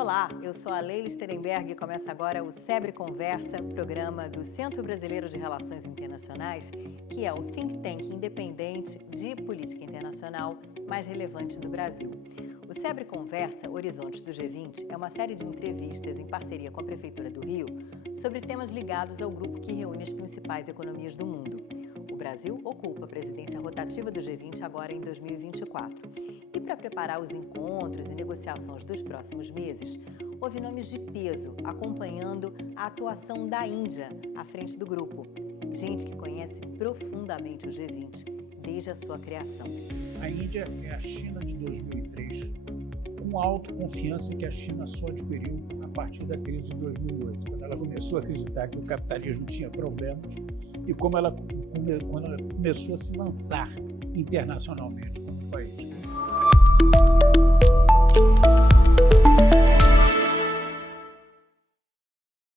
Olá, eu sou a Leila Sterenberg e começa agora o SEBRE Conversa, programa do Centro Brasileiro de Relações Internacionais, que é o think tank independente de política internacional mais relevante do Brasil. O SEBRE Conversa Horizontes do G20 é uma série de entrevistas em parceria com a Prefeitura do Rio sobre temas ligados ao grupo que reúne as principais economias do mundo. O Brasil ocupa a presidência rotativa do G20 agora em 2024. E para preparar os encontros e negociações dos próximos meses, houve nomes de peso acompanhando a atuação da Índia à frente do grupo. Gente que conhece profundamente o G20 desde a sua criação. A Índia é a China de 2003, com a autoconfiança que a China só adquiriu a partir da crise de 2008, quando ela começou a acreditar que o capitalismo tinha problemas e quando ela começou a se lançar internacionalmente como país.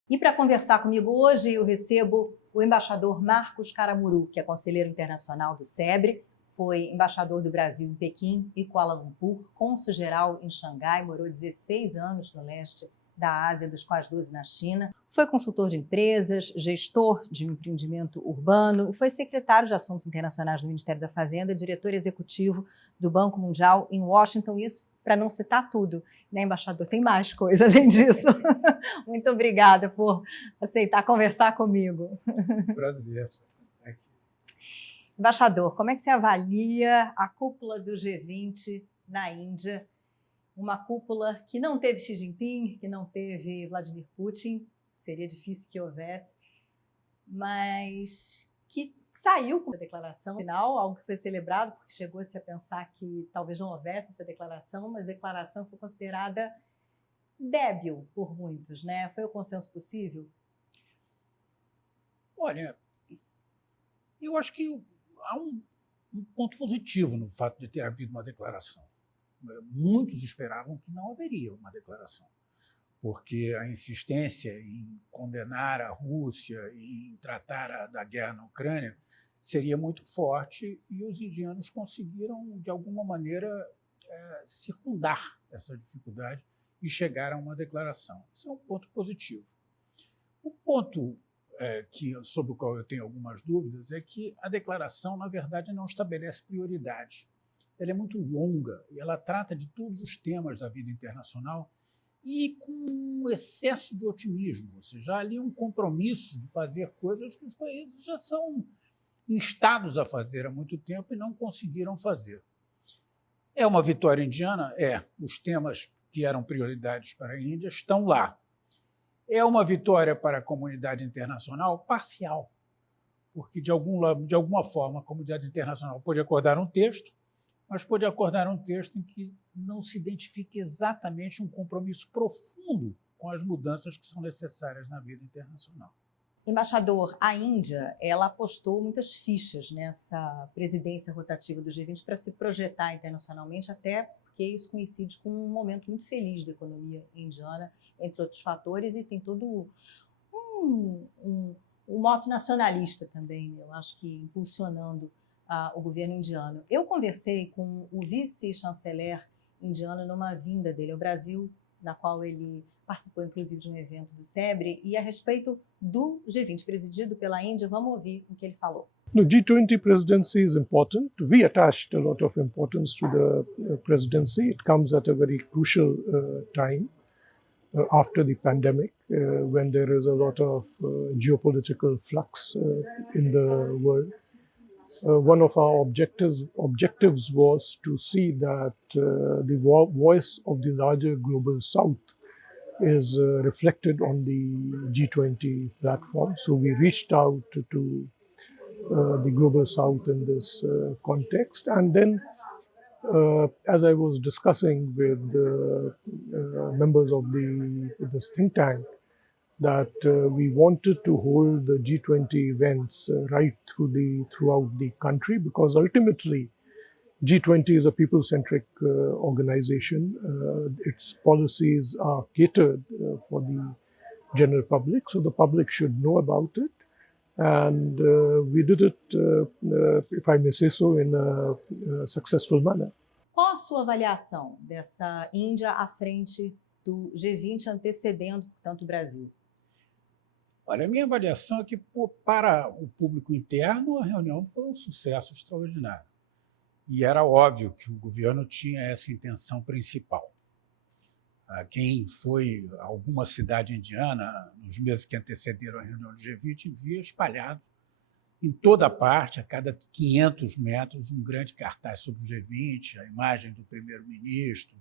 E para conversar comigo hoje, eu recebo o embaixador Marcos Caramuru, que é conselheiro internacional do SEBRE, foi embaixador do Brasil em Pequim e Kuala Lumpur, cônsul-geral em Xangai, morou 16 anos no leste da Ásia, dos quais 12 na China, foi consultor de empresas, gestor de um empreendimento urbano e foi secretário de Assuntos Internacionais do Ministério da Fazenda e diretor executivo do Banco Mundial em Washington, isso para não citar tudo, né, embaixador? Tem mais coisa além disso. Muito obrigada por aceitar conversar comigo. Prazer. Embaixador, como é que você avalia a cúpula do G20 na Índia? Uma cúpula que não teve Xi Jinping, que não teve Vladimir Putin, seria difícil que houvesse, mas que saiu com a declaração final, algo que foi celebrado, porque chegou-se a pensar que talvez não houvesse essa declaração, mas a declaração foi considerada débil por muitos, né? Foi o consenso possível? Olha, eu acho que há um ponto positivo no fato de ter havido uma declaração. Muitos esperavam que não haveria uma declaração, porque a insistência em condenar a Rússia e em tratar da guerra na Ucrânia seria muito forte e os indianos conseguiram, de alguma maneira, circundar essa dificuldade e chegar a uma declaração. Isso é um ponto positivo. O ponto sobre o qual eu tenho algumas dúvidas é que a declaração, na verdade, não estabelece prioridade. Ela é muito longa e ela trata de todos os temas da vida internacional e com um excesso de otimismo, ou seja, há ali um compromisso de fazer coisas que os países já são instados a fazer há muito tempo e não conseguiram fazer. É uma vitória indiana? É. Os temas que eram prioridades para a Índia estão lá. É uma vitória para a comunidade internacional? Parcial, porque, de alguma forma, a comunidade internacional pode acordar um texto, mas pode acordar um texto em que não se identifique exatamente um compromisso profundo com as mudanças que são necessárias na vida internacional. Embaixador, a Índia, ela apostou muitas fichas nessa presidência rotativa do G20 para se projetar internacionalmente, até porque isso coincide com um momento muito feliz da economia indiana, entre outros fatores, e tem todo um moto nacionalista também, né? Eu acho que impulsionando o governo indiano. Eu conversei com o vice-chanceler indiano numa vinda dele ao Brasil, na qual ele participou, inclusive, de um evento do SEBRE, e a respeito do G20 presidido pela Índia, vamos ouvir o que ele falou. The G20 presidency is important. We attached a lot of importance to the presidency. It comes at a very crucial time after the pandemic, when there is a lot of geopolitical flux in the world. One of our objectives was to see that the voice of the larger global South is reflected on the G20 platform. So we reached out to the global South in this context. And then, as I was discussing with members of this think tank, that we wanted to hold the G20 events right throughout the country, because ultimately G20 is a people-centric organization. Its policies are catered for the general public, so the public should know about it. And we did it, if I may say so, in a successful manner. Qual a sua avaliação dessa Índia à frente do G20 antecedendo, portanto, o Brasil? Olha, a minha avaliação é que, para o público interno, a reunião foi um sucesso extraordinário. E era óbvio que o governo tinha essa intenção principal. Quem foi a alguma cidade indiana, nos meses que antecederam a reunião do G20, via espalhados em toda parte, a cada 500 metros, um grande cartaz sobre o G20, a imagem do primeiro-ministro.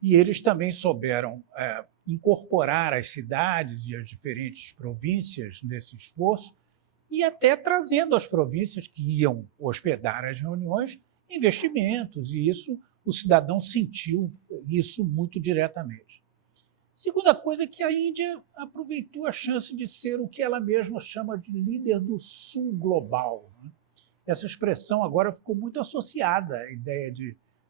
E eles também souberam incorporar as cidades e as diferentes províncias nesse esforço e até trazendo às províncias que iam hospedar as reuniões investimentos, e isso o cidadão sentiu isso muito diretamente. Segunda coisa é que a Índia aproveitou a chance de ser o que ela mesma chama de líder do sul global. Essa expressão agora ficou muito associada à ideia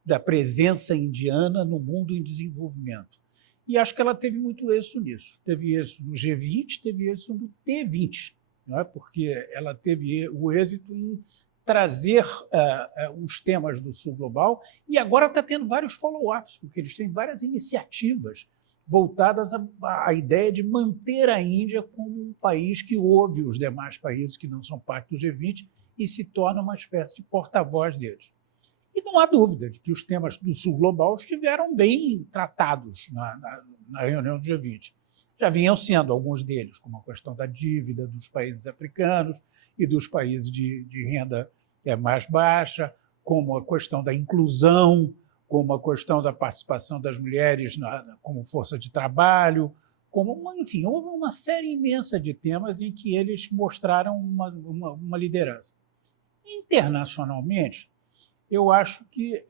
da presença indiana no mundo em desenvolvimento. E acho que ela teve muito êxito nisso. Teve êxito no G20, teve êxito no T20, não é? Porque ela teve o êxito em trazer os temas do sul global e agora está tendo vários follow-ups, porque eles têm várias iniciativas voltadas à ideia de manter a Índia como um país que ouve os demais países que não são parte do G20 e se torna uma espécie de porta-voz deles. E não há dúvida de que os temas do sul global estiveram bem tratados na reunião do G20. Já vinham sendo alguns deles, como a questão da dívida dos países africanos e dos países de renda mais baixa, como a questão da inclusão, como a questão da participação das mulheres como força de trabalho, enfim, houve uma série imensa de temas em que eles mostraram uma liderança. Internacionalmente, eu acho que,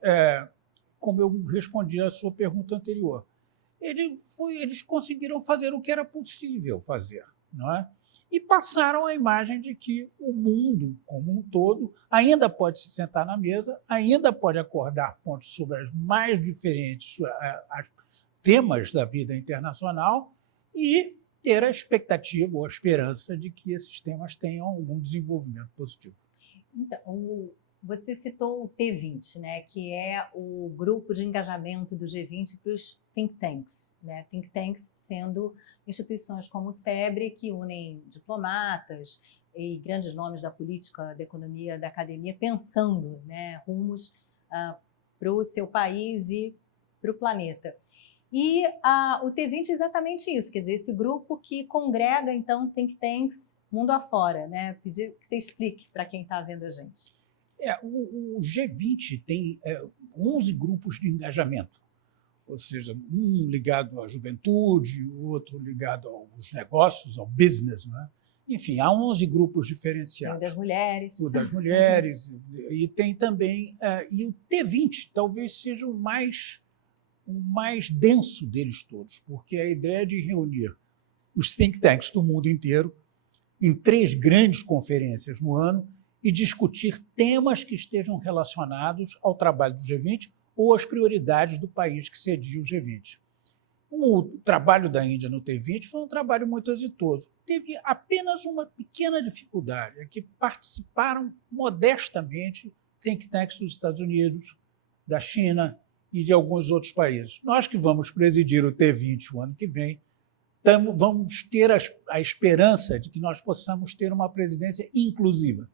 como eu respondi à sua pergunta anterior, eles conseguiram fazer o que era possível fazer, não é? E passaram a imagem de que o mundo, como um todo, ainda pode se sentar na mesa, ainda pode acordar pontos sobre os mais diferentes temas da vida internacional e ter a expectativa ou a esperança de que esses temas tenham algum desenvolvimento positivo. Então, você citou o T20, né, que é o grupo de engajamento do G20 para os think tanks, né? Think tanks sendo instituições como o SEBRE, que unem diplomatas e grandes nomes da política, da economia, da academia, pensando, né, rumos para o seu país e para o planeta. E o T20 é exatamente isso, quer dizer, esse grupo que congrega, então, think tanks mundo afora, né? Pedir que você explique para quem está vendo a gente. O G20 tem 11 grupos de engajamento, ou seja, um ligado à juventude, o outro ligado aos negócios, ao business, né? Enfim, há 11 grupos diferenciados. Tem o das mulheres. O das mulheres, e tem também... e o T20 talvez seja o mais denso deles todos, porque a ideia de reunir os think tanks do mundo inteiro em 3 grandes conferências no ano e discutir temas que estejam relacionados ao trabalho do G20 ou às prioridades do país que cedia o G20. O trabalho da Índia no T20 foi um trabalho muito exitoso. Teve apenas uma pequena dificuldade, é que participaram modestamente think tanks dos Estados Unidos, da China e de alguns outros países. Nós que vamos presidir o T20 o ano que vem, vamos ter a esperança de que nós possamos ter uma presidência inclusiva.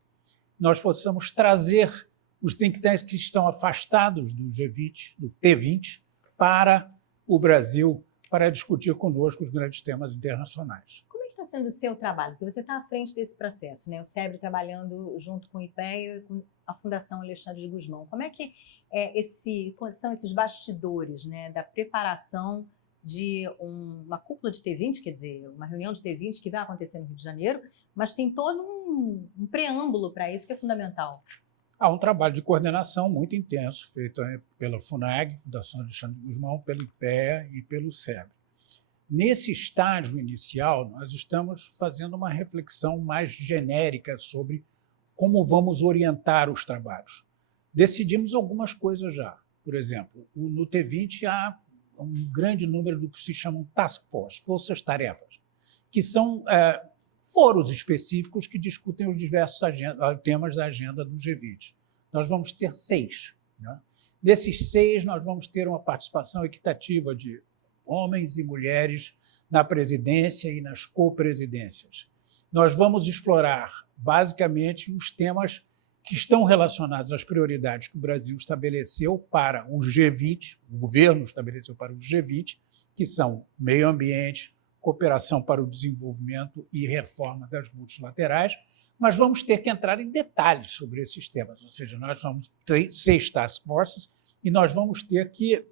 Nós possamos trazer os think tanks que estão afastados do G20, do T20, para o Brasil, para discutir conosco os grandes temas internacionais. Como é que está sendo o seu trabalho? Porque você está à frente desse processo, né? O SEBRE trabalhando junto com o IPEA e com a Fundação Alexandre de Gusmão. Como é que são esses bastidores, né, da preparação de uma cúpula de T20, quer dizer, uma reunião de T20 que vai acontecer no Rio de Janeiro, mas tem todo um preâmbulo para isso que é fundamental. Há um trabalho de coordenação muito intenso, feito pela FUNAG, Fundação Alexandre de Gusmão, pelo IPEA e pelo SEBRE. Nesse estágio inicial, nós estamos fazendo uma reflexão mais genérica sobre como vamos orientar os trabalhos. Decidimos algumas coisas já. Por exemplo, no T20 há um grande número do que se chamam task force, forças-tarefas, que são foros específicos que discutem os diversos temas da agenda do G20. Nós vamos ter 6. Né? Desses 6, nós vamos ter uma participação equitativa de homens e mulheres na presidência e nas co-presidências. Nós vamos explorar, basicamente, os temas que estão relacionados às prioridades que o Brasil estabeleceu para o G20, o governo estabeleceu para o G20, que são meio ambiente, cooperação para o desenvolvimento e reforma das multilaterais, mas vamos ter que entrar em detalhes sobre esses temas, ou seja, nós vamos ter 6 task forces e nós vamos ter que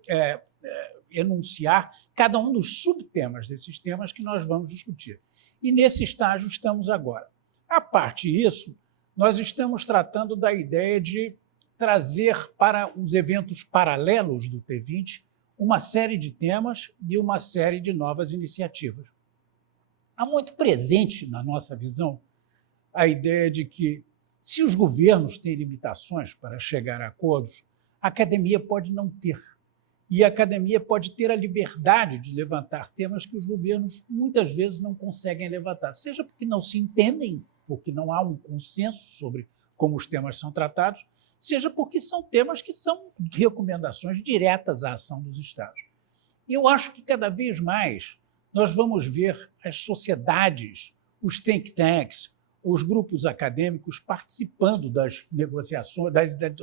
enunciar cada um dos subtemas desses temas que nós vamos discutir. E nesse estágio estamos agora. À parte disso, nós estamos tratando da ideia de trazer para os eventos paralelos do T20 uma série de temas e uma série de novas iniciativas. Há muito presente na nossa visão a ideia de que, se os governos têm limitações para chegar a acordos, a academia pode não ter. E a academia pode ter a liberdade de levantar temas que os governos muitas vezes não conseguem levantar, seja porque não se entendem, porque não há um consenso sobre como os temas são tratados, seja porque são temas que são recomendações diretas à ação dos Estados. E eu acho que cada vez mais nós vamos ver as sociedades, os think tanks, os grupos acadêmicos participando das negociações,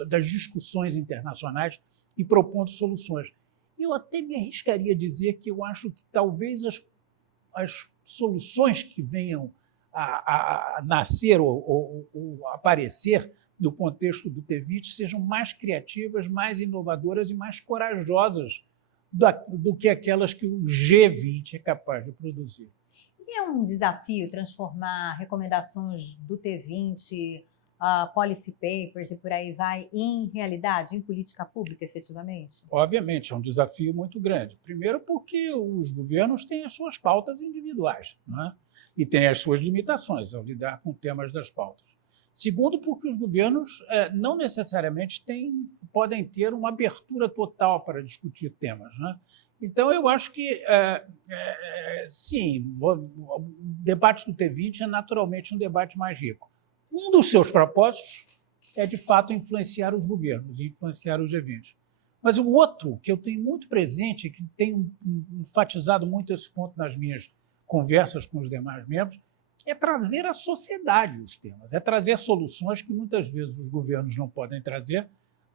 das discussões internacionais e propondo soluções. Eu até me arriscaria a dizer que eu acho que talvez as soluções que venham a nascer ou aparecer no contexto do T20 sejam mais criativas, mais inovadoras e mais corajosas do que aquelas que o G20 é capaz de produzir. E é um desafio transformar recomendações do T20, policy papers e por aí vai, em realidade, em política pública, efetivamente? Obviamente, é um desafio muito grande. Primeiro porque os governos têm as suas pautas individuais, não é? E têm as suas limitações ao lidar com temas das pautas. Segundo, porque os governos não necessariamente podem ter uma abertura total para discutir temas, né? Então, eu acho que, sim, o debate do T20 é naturalmente um debate mais rico. Um dos seus propósitos é, de fato, influenciar os governos, influenciar o G20. Mas o outro, que eu tenho muito presente, que tenho enfatizado muito esse ponto nas minhas conversas com os demais membros, é trazer à sociedade os temas, é trazer soluções que muitas vezes os governos não podem trazer,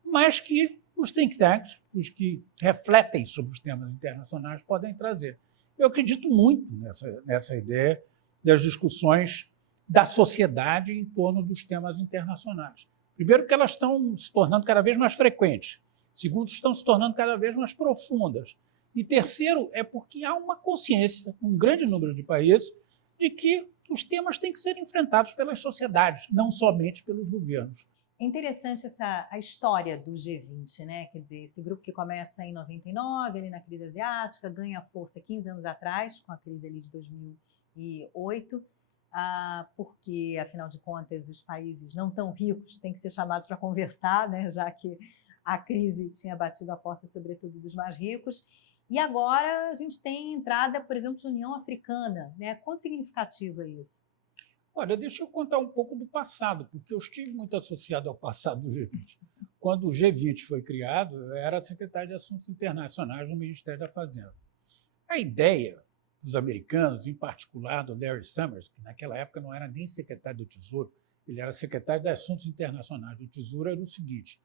mas que os think tanks, os que refletem sobre os temas internacionais, podem trazer. Eu acredito muito nessa ideia das discussões da sociedade em torno dos temas internacionais. Primeiro, que elas estão se tornando cada vez mais frequentes. Segundo, estão se tornando cada vez mais profundas. E terceiro, é porque há uma consciência, um grande número de países, de que os temas têm que ser enfrentados pelas sociedades, não somente pelos governos. É interessante a história do G20, né? Quer dizer, esse grupo que começa em 99, ali na crise asiática, ganha força 15 anos atrás, com a crise ali de 2008, porque, afinal de contas, os países não tão ricos têm que ser chamados para conversar, né? Já que a crise tinha batido a porta, sobretudo, dos mais ricos. E agora a gente tem entrada, por exemplo, de União Africana, né? Quão significativo é isso? Olha, deixa eu contar um pouco do passado, porque eu estive muito associado ao passado do G20. Quando o G20 foi criado, eu era secretário de Assuntos Internacionais no Ministério da Fazenda. A ideia dos americanos, em particular do Larry Summers, que naquela época não era nem secretário do Tesouro, ele era secretário de Assuntos Internacionais do Tesouro, era o seguinte: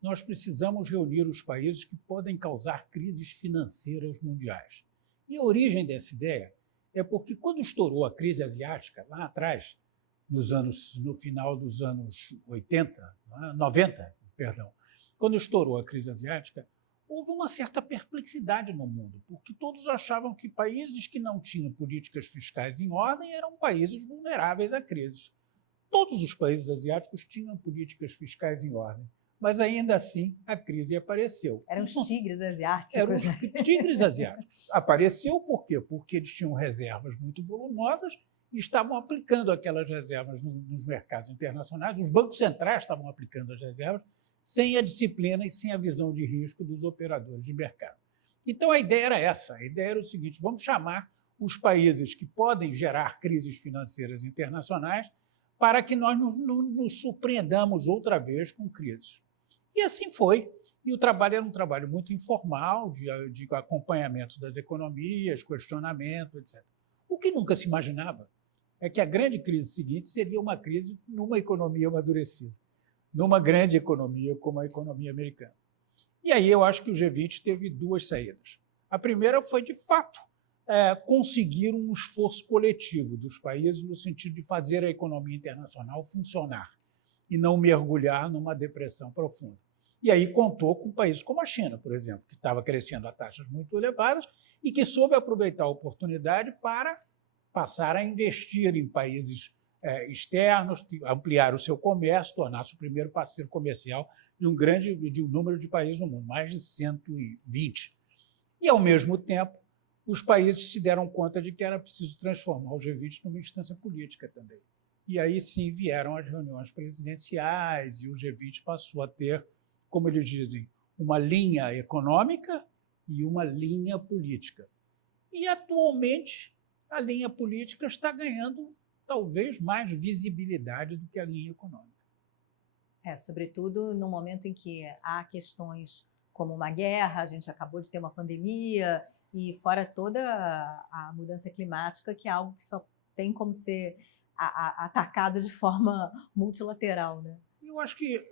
nós precisamos reunir os países que podem causar crises financeiras mundiais. E a origem dessa ideia é porque, quando estourou a crise asiática, lá atrás, no final dos anos 90, quando estourou a crise asiática, houve uma certa perplexidade no mundo, porque todos achavam que países que não tinham políticas fiscais em ordem eram países vulneráveis a crises. Todos os países asiáticos tinham políticas fiscais em ordem, mas ainda assim a crise apareceu. Eram os tigres asiáticos. Eram os tigres asiáticos. Apareceu por quê? Porque eles tinham reservas muito volumosas e estavam aplicando aquelas reservas nos mercados internacionais. Os bancos centrais estavam aplicando as reservas sem a disciplina e sem a visão de risco dos operadores de mercado. Então a ideia era essa. A ideia era o seguinte: vamos chamar os países que podem gerar crises financeiras internacionais para que nós nos surpreendamos outra vez com crises. E assim foi. E o trabalho era um trabalho muito informal, de acompanhamento das economias, questionamento, etc. O que nunca se imaginava é que a grande crise seguinte seria uma crise numa economia amadurecida, numa grande economia como a economia americana. E aí eu acho que o G20 teve duas saídas. A primeira foi, de fato, conseguir um esforço coletivo dos países no sentido de fazer a economia internacional funcionar e não mergulhar numa depressão profunda. E aí contou com países como a China, por exemplo, que estava crescendo a taxas muito elevadas e que soube aproveitar a oportunidade para passar a investir em países externos, ampliar o seu comércio, tornar-se o primeiro parceiro comercial de um número de países no mundo, mais de 120. E, ao mesmo tempo, os países se deram conta de que era preciso transformar o G20 numa instância política também. E aí sim vieram as reuniões presidenciais e o G20 passou a ter, como eles dizem, uma linha econômica e uma linha política. E, atualmente, a linha política está ganhando talvez mais visibilidade do que a linha econômica. Sobretudo no momento em que há questões como uma guerra, a gente acabou de ter uma pandemia, e fora toda a mudança climática, que é algo que só tem como ser atacado de forma multilateral, né? Eu acho que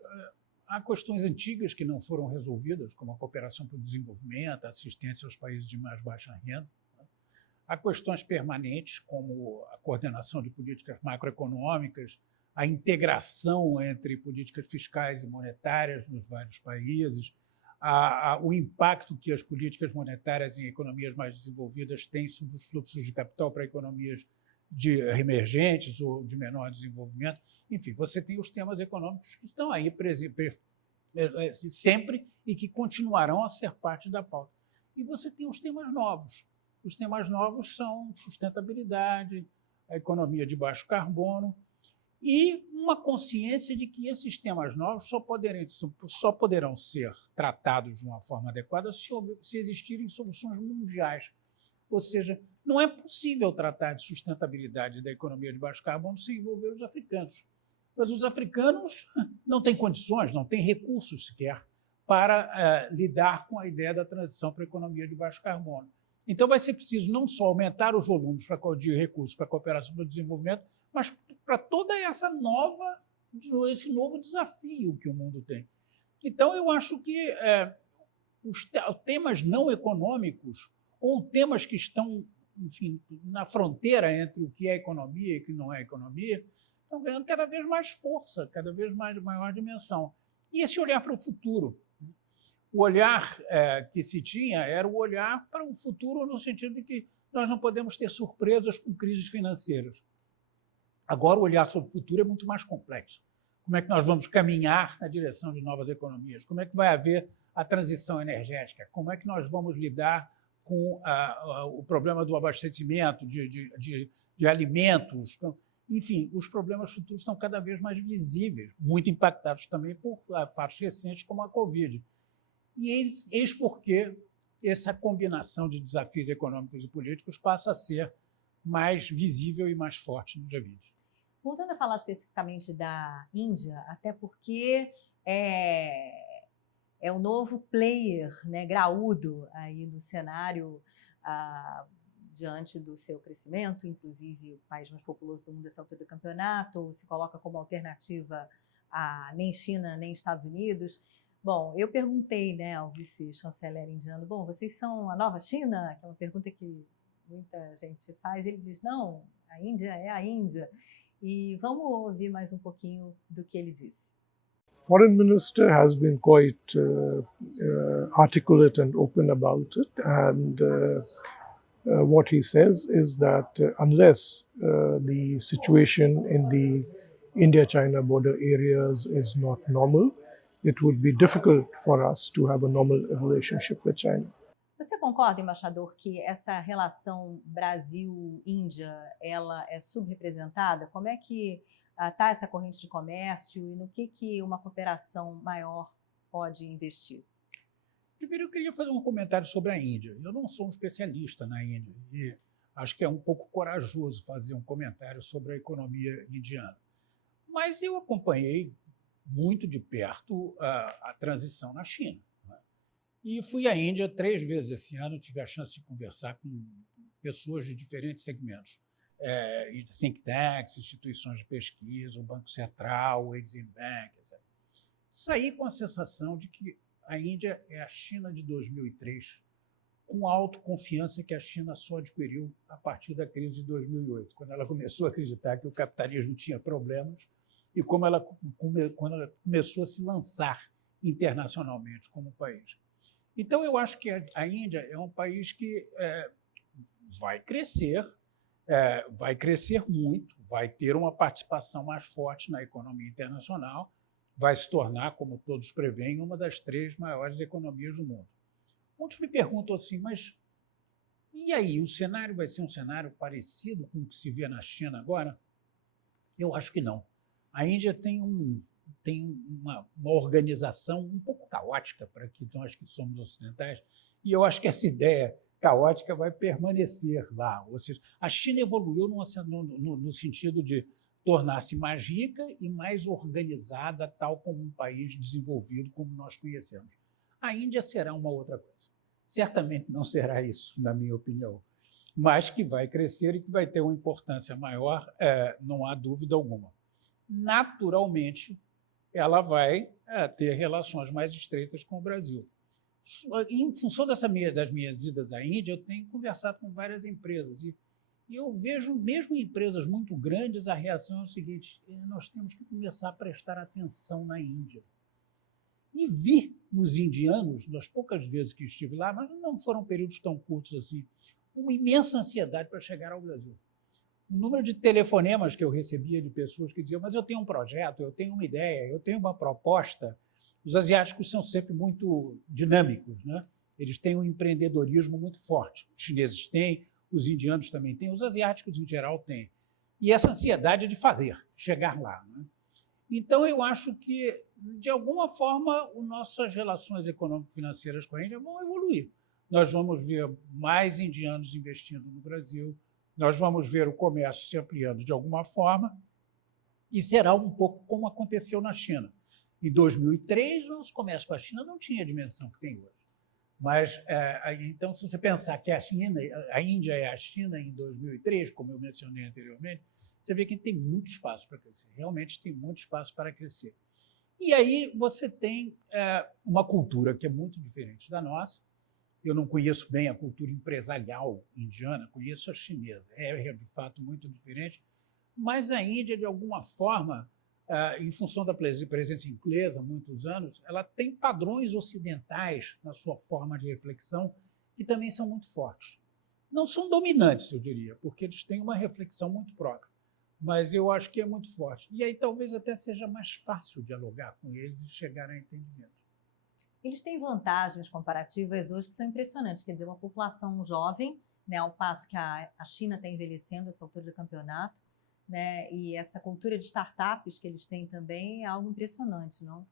há questões antigas que não foram resolvidas, como a cooperação para o desenvolvimento, a assistência aos países de mais baixa renda. Há questões permanentes, como a coordenação de políticas macroeconômicas, a integração entre políticas fiscais e monetárias nos vários países, o impacto que as políticas monetárias em economias mais desenvolvidas têm sobre os fluxos de capital para economias emergentes ou de menor desenvolvimento. Enfim, você tem os temas econômicos que estão aí sempre e que continuarão a ser parte da pauta. E você tem os temas novos. Os temas novos são sustentabilidade, a economia de baixo carbono e uma consciência de que esses temas novos só poderão ser tratados de uma forma adequada se existirem soluções mundiais. Ou seja, não é possível tratar de sustentabilidade da economia de baixo carbono sem envolver os africanos. Mas os africanos não têm condições, não têm recursos sequer para lidar com a ideia da transição para a economia de baixo carbono. Então, vai ser preciso não só aumentar os volumes de recursos para a cooperação para o desenvolvimento, mas para toda esse novo desafio que o mundo tem. Então, eu acho que os temas não econômicos ou temas que estão, enfim, na fronteira entre o que é economia e o que não é economia, estão ganhando cada vez mais força, cada vez maior dimensão. E esse olhar para o futuro. O olhar que se tinha era o olhar para o futuro no sentido de que nós não podemos ter surpresas com crises financeiras. Agora, o olhar sobre o futuro é muito mais complexo. Como é que nós vamos caminhar na direção de novas economias? Como é que vai haver a transição energética? Como é que nós vamos lidar com o problema do abastecimento de alimentos? Enfim, os problemas futuros estão cada vez mais visíveis, muito impactados também por fatos recentes como a Covid. E eis porque essa combinação de desafios econômicos e políticos passa a ser mais visível e mais forte no G20. Voltando a falar especificamente da Índia, até porque é o novo player, né, graúdo aí no cenário diante do seu crescimento, inclusive o país mais populoso do mundo nessa altura do campeonato, se coloca como alternativa a nem China nem Estados Unidos. Bom, eu perguntei, né, ao vice-chanceler indiano, bom, vocês são a nova China? Que é uma pergunta que muita gente faz. Ele diz, não, a Índia é a Índia. E vamos ouvir mais um pouquinho do que ele disse. Foreign Minister has been quite articulate and open about it, and what he says is that unless the situation in the India-China border areas is not normal, it would be difficult for us to have a normal relationship with China. Você concorda, embaixador, que essa relação Brasil-Índia ela é subrepresentada? Como é que está essa corrente de comércio e no que uma cooperação maior pode investir? Primeiro, eu queria fazer um comentário sobre a Índia. Eu não sou um especialista na Índia e acho que é um pouco corajoso fazer um comentário sobre a economia indiana. Mas eu acompanhei muito de perto a transição na China. E fui à Índia 3 vezes esse ano, tive a chance de conversar com pessoas de diferentes segmentos, think tanks, instituições de pesquisa, o Banco Central, o Exim Bank, etc. Saí com a sensação de que a Índia é a China de 2003, com a autoconfiança que a China só adquiriu a partir da crise de 2008, quando ela começou a acreditar que o capitalismo tinha problemas e quando ela começou a se lançar internacionalmente como país. Então, eu acho que a Índia é um país que vai crescer muito, vai ter uma participação mais forte na economia internacional, vai se tornar, como todos preveem, uma das 3 maiores economias do mundo. Muitos me perguntam assim, mas e aí, o cenário vai ser um cenário parecido com o que se vê na China agora? Eu acho que não. A Índia tem uma organização um pouco caótica para que nós que somos ocidentais, e eu acho que essa ideia caótica vai permanecer lá. Ou seja, a China evoluiu no sentido de tornar-se mais rica e mais organizada, tal como um país desenvolvido como nós conhecemos. A Índia será uma outra coisa. Certamente não será isso, na minha opinião, mas que vai crescer e que vai ter uma importância maior, não há dúvida alguma. Naturalmente, ela vai ter relações mais estreitas com o Brasil. Em função das minhas idas à Índia, eu tenho conversado com várias empresas e eu vejo, mesmo em empresas muito grandes, a reação é o seguinte: nós temos que começar a prestar atenção na Índia. E vi nos indianos, nas poucas vezes que estive lá, mas não foram períodos tão curtos assim, uma imensa ansiedade para chegar ao Brasil. O número de telefonemas que eu recebia de pessoas que diziam: mas eu tenho um projeto, eu tenho uma ideia, eu tenho uma proposta. Os asiáticos são sempre muito dinâmicos, né? Eles têm um empreendedorismo muito forte. Os chineses têm, os indianos também têm, os asiáticos em geral têm. E essa ansiedade de fazer, chegar lá, né? Então, eu acho que, de alguma forma, as nossas relações econômico-financeiras com a Índia vão evoluir. Nós vamos ver mais indianos investindo no Brasil, nós vamos ver o comércio se ampliando de alguma forma, e será um pouco como aconteceu na China. Em 2003, o nosso comércio com a China não tinha a dimensão que tem hoje. Mas, então, se você pensar que a Índia é a China em 2003, como eu mencionei anteriormente, você vê que tem muito espaço para crescer, realmente tem muito espaço para crescer. E aí você tem uma cultura que é muito diferente da nossa. Eu não conheço bem a cultura empresarial indiana, conheço a chinesa, é de fato muito diferente, mas a Índia, de alguma forma, em função da presença inglesa há muitos anos, ela tem padrões ocidentais na sua forma de reflexão que também são muito fortes. Não são dominantes, eu diria, porque eles têm uma reflexão muito própria, mas eu acho que é muito forte. E aí talvez até seja mais fácil dialogar com eles e chegar a entendimento. Eles têm vantagens comparativas hoje que são impressionantes. Quer dizer, uma população jovem, né, ao passo que a China está envelhecendo a essa altura do campeonato, né, e essa cultura de startups que eles têm também é algo impressionante, não?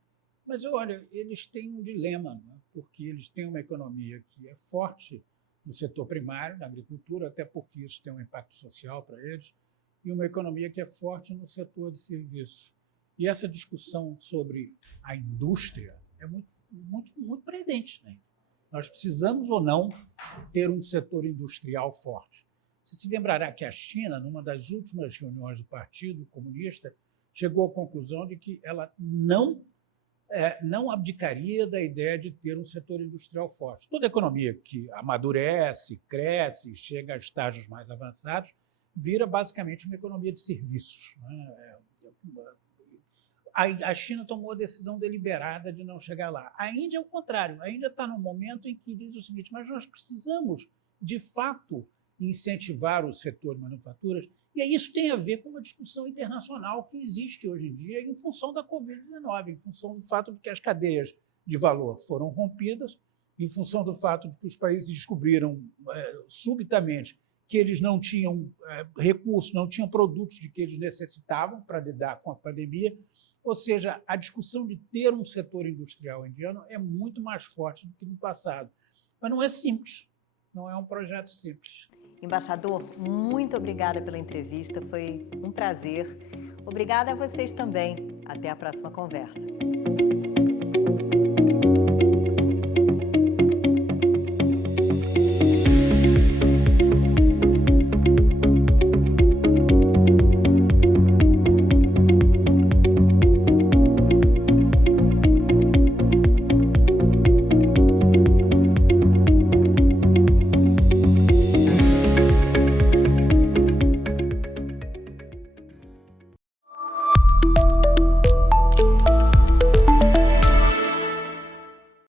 Mas, olha, eles têm um dilema, né? Porque eles têm uma economia que é forte no setor primário, na agricultura, até porque isso tem um impacto social para eles, e uma economia que é forte no setor de serviços. E essa discussão sobre a indústria é muito presente, né? Nós precisamos ou não ter um setor industrial forte. Você se lembrará que a China, numa das últimas reuniões do Partido Comunista, chegou à conclusão de que ela não abdicaria da ideia de ter um setor industrial forte. Toda economia que amadurece, cresce, chega a estágios mais avançados, vira basicamente uma economia de serviços, né? A China tomou a decisão deliberada de não chegar lá. A Índia é o contrário. A Índia está num momento em que diz o seguinte: mas nós precisamos, de fato, incentivar o setor de manufaturas, e isso tem a ver com uma discussão internacional que existe hoje em dia em função da Covid-19, em função do fato de que as cadeias de valor foram rompidas, em função do fato de que os países descobriram subitamente que eles não tinham recursos, não tinham produtos de que eles necessitavam para lidar com a pandemia. Ou seja, a discussão de ter um setor industrial indiano é muito mais forte do que no passado. Mas não é simples, não é um projeto simples. Embaixador, muito obrigada pela entrevista, foi um prazer. Obrigada a vocês também. Até a próxima conversa.